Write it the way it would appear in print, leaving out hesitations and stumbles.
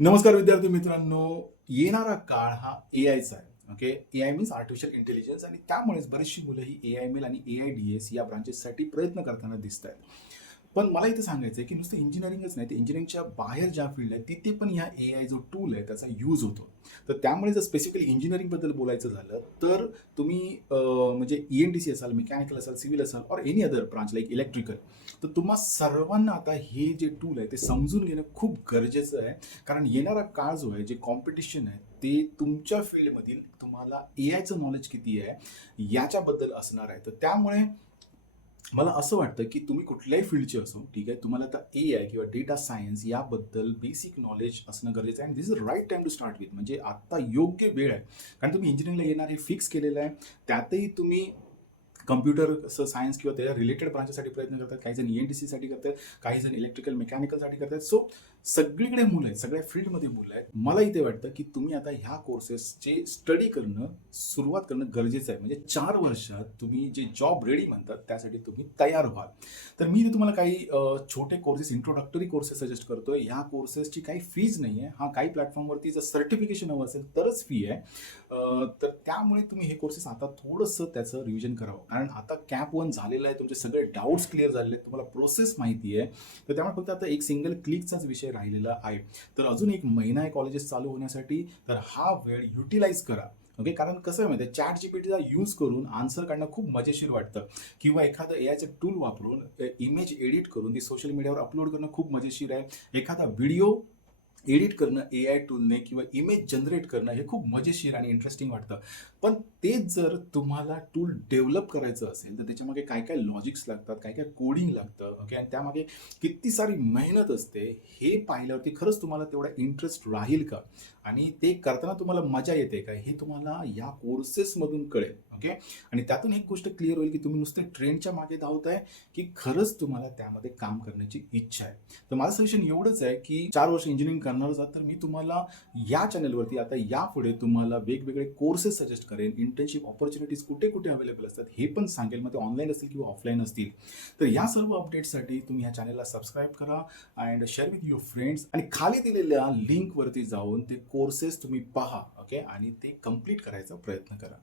नमस्कार विद्यार्थी मित्रांनो. येणारा काळ हा एआयचा आहे. Okay, AI means artificial intelligence, आणि त्यामुळेच बरीचशी मुलं ही एआयएमएल आणि एआयडीएस या ब्रांचेससाठी प्रयत्न करताना दिसत आहेत. पण मला इथे सांगायचं आहे की नुसतं इंजिनिअरिंगच नाही, ते इंजिनिअरिंगच्या बाहेर ज्या फील्ड आहेत तिथे पण ह्या एआय जो टूल आहे त्याचा यूज होतो. तर त्यामुळे जर स्पेसिफिकली इंजिनिअरिंगबद्दल बोलायचं झालं तर तुम्ही म्हणजे ईएनटीसी असाल, मेकॅनिकल असाल, सिव्हिल असाल और any other branch like electrical, तर तुम्हा सर्वांना आता हे जे टूल आहे ते समजून घेणं खूप गरजेचं आहे. कारण येणारा काळ जो आहे, जे कॉम्पिटिशन आहे, ते तुमच्या फील्डमधील तुम्हाला एआयचं नॉलेज किती आहे याच्याबद्दल असणार आहे. तर त्यामुळे मला असं वाटतं की तुम्ही कुठल्याही फील्डचे असो, ठीक आहे, तुम्हाला आता एआय किंवा डेटा सायन्स याबद्दल बेसिक नॉलेज असणं गरजेचं आहे. And this is right time to start with. म्हणजे आता योग्य वेळ आहे. कारण तुम्ही इंजिनिअरिंगला येणार हे फिक्स केलेलं आहे. त्यातही तुम्ही कम्प्युटर सायन्स किंवा त्याच्या रिलेटेड ब्रांचेससाठी प्रयत्न करतात. काही जण ईएनटीसीसाठी करतात, काही जण इलेक्ट्रिकल मेकॅनिकलसाठी करतात. सो सगळीकडे मुलं आहेत, सगळ्या फील्डमध्ये मुलं आहेत. मला इथे वाटतं की तुम्ही आता ह्या कोर्सेसचे स्टडी करणं सुरुवात करणं गरजेचं आहे. म्हणजे 4 वर्षात तुम्ही जे जॉब रेडी म्हणतात त्यासाठी तुम्ही तयार व्हाल. तर मी इथे तुम्हाला काही छोटे कोर्सेस, इंट्रोडक्टरी कोर्सेस सजेस्ट करतोय. ह्या कोर्सेसची काही फीज नाही आहे. हा, काही प्लॅटफॉर्मवरती जर सर्टिफिकेशन हवं असेल तरच फी आहे. तर त्यामुळे तुम्ही हे कोर्सेस आता थोडंसं त्याचं रिव्हिजन करावं. कारण आता कॅप 1 झालेलं आहे, तुमचे सगळे डाऊट्स क्लिअर झालेले आहेत, तुम्हाला प्रोसेस माहिती आहे. तर त्यामुळे फक्त आता एक सिंगल क्लिकचाच विषय राहिलेला आहे. तर अजून 1 महिना आहे कॉलेजेस चालू होण्यासाठी. तर हा वेळ युटिलाइज करा. ओके, कारण कसं आहे माहिती आहे, चॅट जीपीटीचा यूज करून आन्सर काढणं खूप मजेशीर वाटतं, किंवा एखादं एआयचं टूल वापरून इमेज एडिट करून ती सोशल मीडियावर अपलोड करणं खूप मजेशीर आहे. एखादा व्हिडिओ एडिट करणं एआय टूलने किंवा इमेज जनरेट करणं हे खूप मजेशीर आणि इंटरेस्टिंग वाटतं. पण तेच जर तुम्हाला टूल डेव्हलप करायचं असेल तर त्याच्यामागे काय काय लॉजिक्स लागतात, काय काय कोडिंग लागतं, ओके, आणि त्यामागे किती सारी मेहनत असते, हे पाहिल्यावरती खरंच तुम्हाला तेवढा इंटरेस्ट राहील का, आणि ते करताना तुम्हाला मजा येते का, हे तुम्हाला या कोर्सेसमधून कळेल. ओके, आणि त्यातून एक गोष्ट क्लिअर होईल की तुम्ही नुसते ट्रेंडच्या मागे धावताय की खरंच तुम्हाला त्यामध्ये काम करण्याची इच्छा आहे. तर माझं सजेशन एवढंच आहे की 4 वर्ष इंजिनिअरिंग करणार असाल तर मी तुम्हाला या चॅनलवरती आता यापुढे तुम्हाला वेगवेगळे कोर्सेस सजेस्ट करेन. इंटर्नशिप ऑपॉर्च्युनिटीज कुठे कुठे अवेलेबल असतात हे पण सांगेल, मग ते ऑनलाईन असतील किंवा ऑफलाईन असतील. तर या सर्व अपडेट्ससाठी तुम्ही या चॅनलला सबस्क्राईब करा and share with your friends, आणि खाली दिलेल्या लिंकवरती जाऊन ते कोर्सेस तुम्ही पहा. ओके, आणि ते कम्प्लीट करायचा प्रयत्न करा.